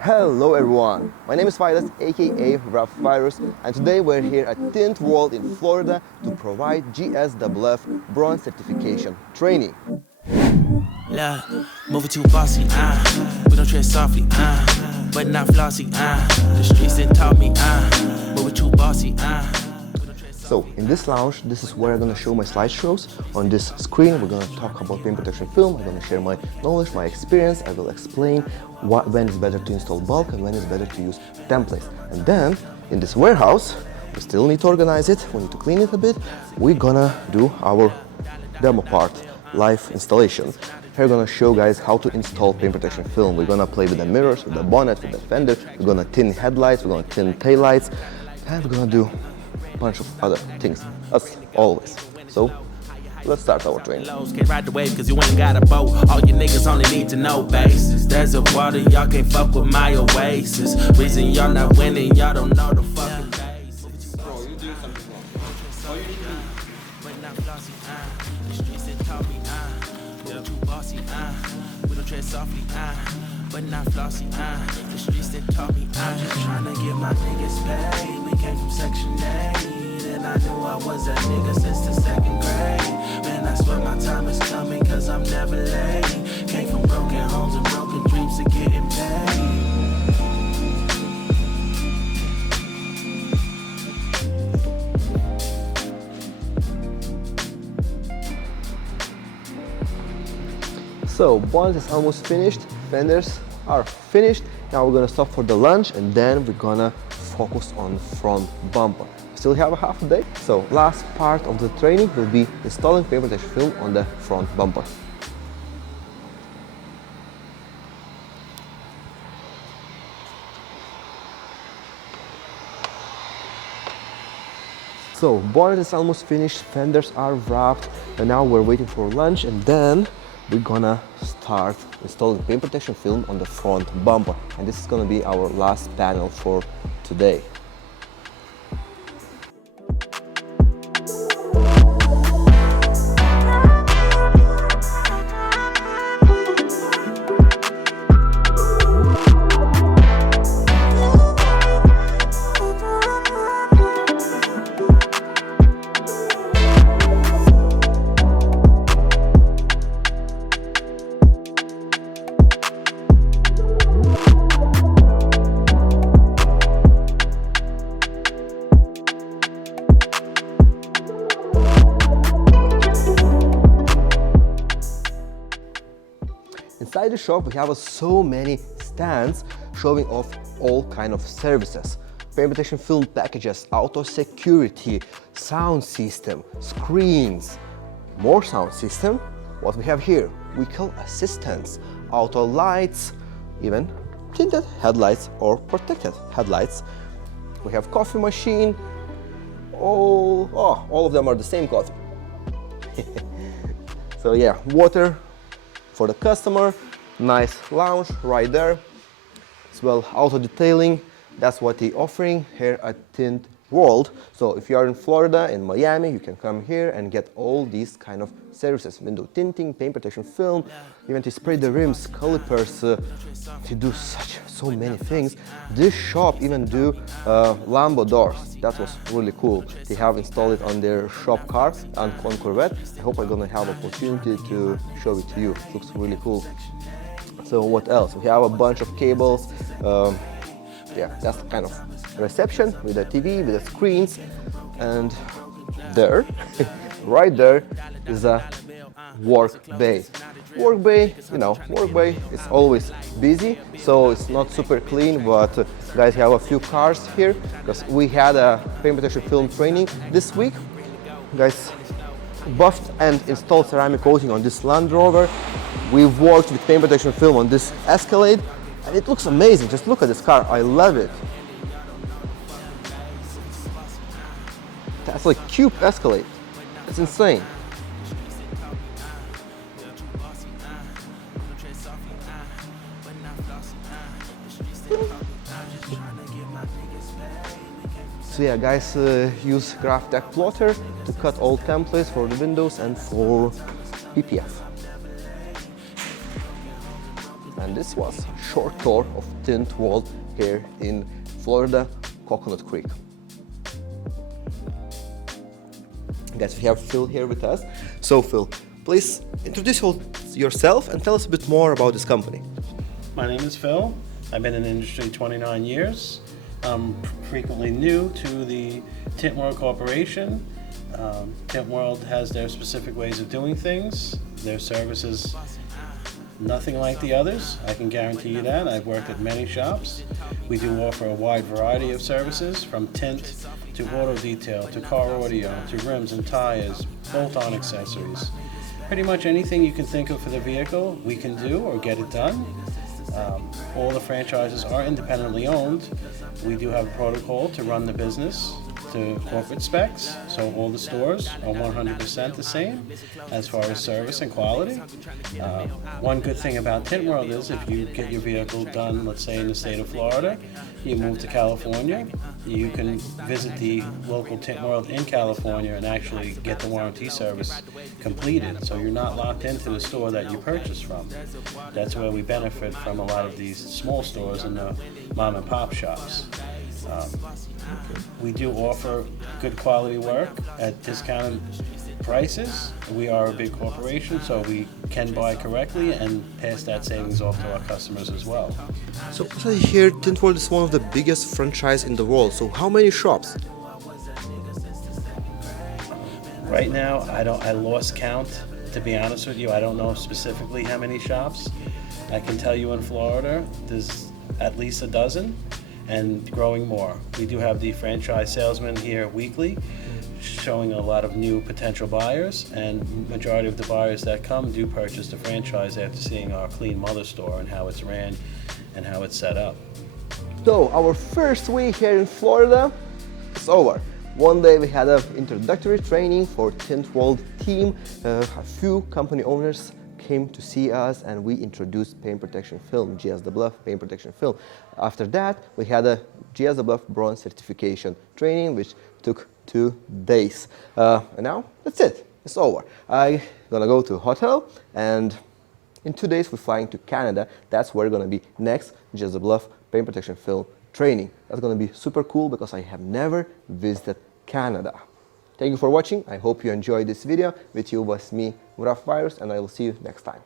Hello everyone, my name is Vilas, aka Rough Virus, and today we're here at Tint World in Florida to provide GSFF Bronze Certification training. Look, moving too bossy, we don't tread softly, but not flossy, the streets didn't taught me, moving too bossy, So in this lounge, this is where I'm going to show my slideshows. On this screen, we're going to talk about paint protection film. I'm going to share my knowledge, my experience. I will explain when it's better to install bulk and when it's better to use templates. And then in this warehouse, we still need to organize it. We need to clean it a bit. We're going to do our demo part, live installation. Here we're going to show guys how to install paint protection film. We're going to play with the mirrors, with the bonnet, with the fender. We're going to tint headlights, we're going to tint taillights, and we're going to do bunch of other things, as always. So let's start our training. Can't ride the wave cause you ain't got a boat. All you niggas only need to know basis. There's a water, y'all can't fuck with my oasis. Reason y'all not winning, y'all don't know the fucking basis. Bro, you do something wrong. All you need to do. But not flossy, the streets didn't taught me, moving too bossy, we don't tread softly, but not flossy, the streets didn't taught me. I'm just trying to get my niggas paid. We came from Section 8, and I knew I was a nigga since the 2nd grade. Man, I swear my time is coming, cause I'm never late. Came from broken homes and broken dreams to getting paid. So bonnet is almost finished, fenders are finished. Now we're gonna stop for the lunch and then we're gonna focus on front bumper. We still have a half a day, so last part of the training will be installing paint protection film on the front bumper. So bonnet is almost finished, fenders are wrapped, and now we're waiting for lunch, and then we're gonna start installing paint protection film on the front bumper. And this is gonna be our last panel for today. Inside the shop we have so many stands showing off all kind of services. Paint protection film packages, auto security, sound system, screens, more sound system. What we have here? Vehicle assistance, auto lights, even tinted headlights or protected headlights. We have coffee machine. All of them are the same coffee. So yeah, water for the customer, nice lounge right there. As well, auto detailing, that's what they're offering here at Tint World. So if you are in Florida, in Miami, you can come here and get all these kind of services. Window tinting, paint protection film, even to spray the rims, calipers, to do so many things. This shop even do Lambo doors. That was really cool. They have installed it on their shop car and on Corvette. I hope I'm gonna have opportunity to show it to you. It looks really cool. So what else? We have a bunch of cables. Yeah, that's the kind of reception with the TV, with the screens, and there, right there, is a work bay. Work bay, you know, work bay is always busy, so it's not super clean, but guys have a few cars here, because we had a paint protection film training this week. Guys buffed and installed ceramic coating on this Land Rover. We've worked with paint protection film on this Escalade, and it looks amazing. Just look at this car, I love it. That's like cube Escalade. It's insane. So yeah, guys, use GraphTech plotter to cut all templates for the windows and for PPF. And And this was a short tour of Tint World here in Florida, Coconut Creek. Guys, we have Phil here with us. So Phil, please introduce yourself and tell us a bit more about this company. My name is Phil. I've been in the industry 29 years. I'm frequently new to the Tint World Corporation. Tint World has their specific ways of doing things. Their service is nothing like the others. I can guarantee you that. I've worked at many shops. We do offer a wide variety of services, from tint to auto detail to car audio to rims and tires, bolt-on accessories. Pretty much anything you can think of for the vehicle, we can do or get it done. All the franchises are independently owned. We do have a protocol to run the business to corporate specs, so all the stores are 100% the same as far as service and quality. One good thing about Tint World is if you get your vehicle done, let's say in the state of Florida, you move to California, you can visit the local Tint World in California and actually get the warranty service completed, so you're not locked into the store that you purchased from. That's where we benefit from a lot of these small stores and the mom and pop shops. We do offer good quality work at discounted prices. We are a big corporation, so we can buy correctly and pass that savings off to our customers as well. So I hear Tint World is one of the biggest franchise in the world. So how many shops? Right now, I lost count, to be honest with you. I don't know specifically how many shops. I can tell you in Florida, there's at least a dozen and growing more. We do have the franchise salesman here weekly, showing a lot of new potential buyers, and majority of the buyers that come do purchase the franchise after seeing our clean mother store and how it's ran and how it's set up. So our first week here in Florida is over. One day we had an introductory training for Tint World team. A few company owners came to see us and we introduced paint protection film, GSWF paint protection film. After that, we had a GSWF bronze certification training, which took 2 days. And now that's it, it's over. I'm gonna go to a hotel, and in 2 days we're flying to Canada. That's where we're gonna be next GSWF paint protection film training. That's gonna be super cool because I have never visited Canada. Thank you for watching. I hope you enjoyed this video. With you was me, Murat Virus, and I will see you next time.